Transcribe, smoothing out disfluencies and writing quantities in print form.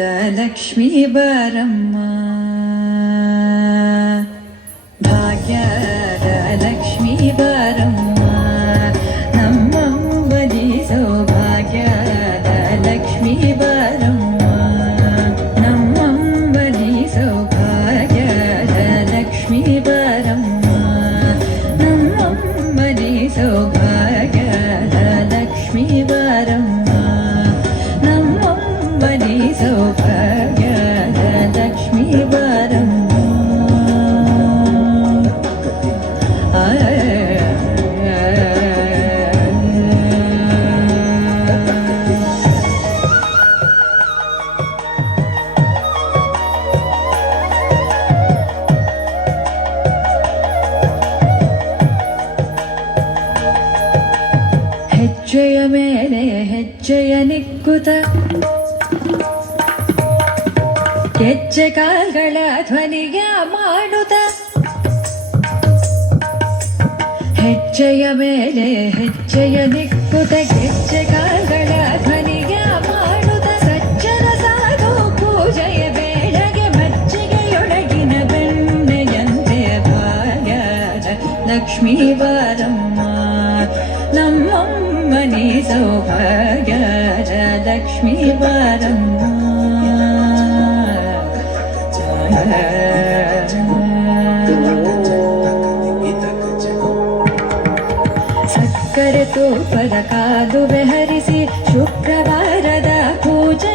ಲಕ್ಷ್ಮೀ ಬಾರಮ್ಮ ಭಾಗ್ಯದ ಲಕ್ಷ್ಮೀ ಬಾರಮ್ಮ ನಮ್ಮಂಬದಿ ಸೌಭಾಗ್ಯದ ಲಕ್ಷ್ಮೀ ಬಾರಮ್ಮ ನಮ್ಮಂಬದಿ ಸೌಭಾಗ್ಯದ ಲಕ್ಷ್ಮೀ ಬಾರಮ್ಮ ನಮ್ಮಂಬದಿ ಸೌಭಾಗ್ಯದ ಲಕ್ಷ್ಮೀ ಬಾರಮ್ಮ ನಮ್ಮಂಬದಿ ಸೌಭಾಗ್ಯದ ಲಕ್ಷ್ಮೀ ಬಾರಮ್ಮ ಹೆಜ್ಜೆಯ ಮೇಲೆ ಹೆಜ್ಜೆಯ ನಿಕ್ಕುತ ಹೆಜ್ಜೆ ಕಾಲ್ಗಳ ಧ್ವನಿಯ ಮಾಡುತ್ತ ಹೆಜ್ಜೆಯ ಮೇಲೆ ಹೆಜ್ಜೆಯ ನಿಕ್ಕುತ ಹೆಜ್ಜೆ ಕಾಲ್ಗಳ ಧ್ವನಿಯ ಮಾಡುತ್ತ ಸಜ್ಜನ ಸಾಧು ಪೂಜೆಯ ಬೇಳೆಗೆ ಮಜ್ಜಿಗೆಯೊಳಗಿನ ಬೆಣ್ಣೆಯಂತೆ ಭಾಗ್ಯದ ಲಕ್ಷ್ಮೀ ಬಾರಮ್ಮ ನಮ್ಮಮ್ಮನಿ ಸೌಭಾಗ್ಯದ ಲಕ್ಷ್ಮೀ ಬಾರಮ್ಮ ಸಕ್ಕರೆ ತೂಪದ ಕಾದುವೆ ಹರಿಸಿ ಶುಕ್ರವಾರದ ಪೂಜೆ